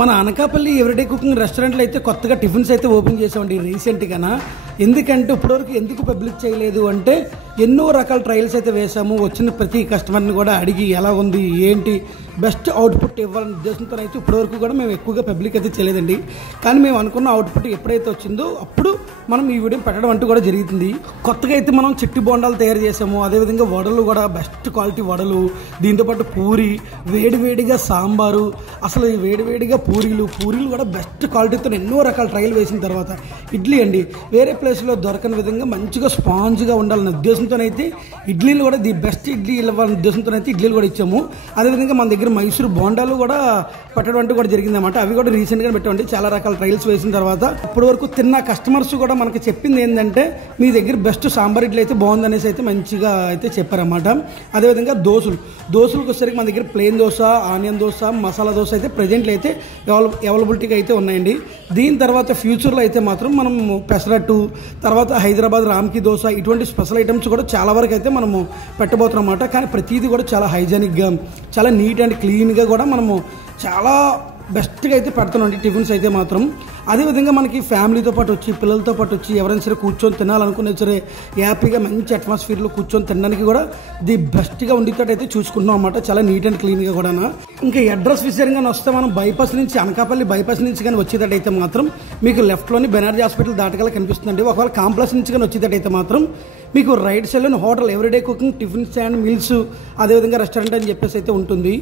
మన Anakapalli everyday cooking రెస్టారెంట్లో అయితే కొత్తగా టిఫిన్స్ అయితే ఓపెన్ చేసామండి రీసెంట్గా. ఎందుకంటే ఇప్పటివరకు ఎందుకు పబ్లిక్ చేయలేదు అంటే ఎన్నో రకాల ట్రయల్స్ అయితే వేసాము. వచ్చిన ప్రతి కస్టమర్ని కూడా అడిగి ఎలా ఉంది ఏంటి బెస్ట్ అవుట్పుట్ ఇవ్వాలనే ఉద్దేశంతో అయితే ఇప్పటివరకు కూడా మేము ఎక్కువగా పబ్లిక్ అయితే చేయలేదండి. కానీ మేము అనుకున్న అవుట్పుట్ ఎప్పుడైతే వచ్చిందో అప్పుడు మనం ఈ వీడియో పెట్టడం అంటూ కూడా జరుగుతుంది. కొత్తగా అయితే మనం చిట్టి బోండాలు తయారు చేసాము. అదేవిధంగా వడలు కూడా బెస్ట్ క్వాలిటీ వడలు, దీంతోపాటు పూరి, వేడివేడిగా సాంబారు, అసలు ఈ వేడివేడిగా పూరీలు కూడా బెస్ట్ క్వాలిటీతో ఎన్నో రకాల ట్రయల్ వేసిన తర్వాత ఇడ్లీ అండి వేరే ప్లేస్లో దొరకని విధంగా మంచిగా స్పాంజ్గా ఉండాలనే ఉద్దేశంతోనైతే ఇడ్లీలు కూడా ది బెస్ట్ ఇడ్లీ ఇవ్వాలనే ఉద్దేశంతోనైతే ఇడ్లీలు కూడా ఇచ్చాము. అదేవిధంగా మన దగ్గర మైసూరు బోండాలు కూడా పెట్టడం అంటూ కూడా జరిగిందన్నమాట. అవి కూడా రీసెంట్గా పెట్టండి. చాలా రకాల ట్రయల్స్ వేసిన తర్వాత ఇప్పటి వరకు తిన్న కస్టమర్స్ కూడా మనకి చెప్పింది ఏంటంటే మీ దగ్గర బెస్ట్ సాంబార్ ఇడ్లీ అయితే బాగుందనేసి అయితే మంచిగా అయితే చెప్పారన్నమాట. అదేవిధంగా దోశలకు వచ్చేసరికి మన దగ్గర ప్లెయిన్ దోశ, ఆనియన్ దోశ, మసాలా దోశ అయితే ప్రజెంట్లో అయితే అవైలబిలిటీగా అయితే ఉన్నాయండి. దీని తర్వాత ఫ్యూచర్లో అయితే మాత్రం మనం పెసరట్టు, తర్వాత హైదరాబాద్ రామ్కి దోశ, ఇటువంటి స్పెషల్ ఐటమ్స్ కూడా చాలా వరకు అయితే మనము పెట్టబోతున్నాం అన్నమాట. కానీ ప్రతిదీ కూడా చాలా హైజెనిక్గా, చాలా నీట్ అండ్ క్లీన్గా కూడా మనము చాలా బెస్ట్గా అయితే పెడుతున్నాండి టిఫిన్స్ అయితే మాత్రం. అదేవిధంగా మనకి ఫ్యామిలీతో పాటు వచ్చి, పిల్లలతో పాటు వచ్చి ఎవరైనా సరే కూర్చొని తినాలనుకునే సరే హ్యాపీగా మంచి అట్మాస్ఫియర్లో కూర్చొని తినడానికి కూడా ది బెస్ట్గా ఉండేటట్టు అయితే చూసుకుంటున్నాం అన్నమాట. చాలా నీట్ అండ్ క్లీన్గా కూడా. ఇంకా అడ్రస్ విషయంగా వస్తే మనం బైపాస్ నుంచి, అనకాపల్లి బైపాస్ నుంచి కానీ వచ్చేటట్టయితే మాత్రం మీకు లెఫ్ట్లోని బెనార్జీ హాస్పిటల్ దాటగల కనిపిస్తుందండి. ఒకవేళ కాంప్లెక్స్ నుంచి కానీ వచ్చేటట్టయితే మాత్రం మీకు రైట్ సైడ్లోని hotel everyday cooking tiffins and meals, అదేవిధంగా రెస్టారెంట్ అని చెప్పేసి అయితే ఉంటుంది.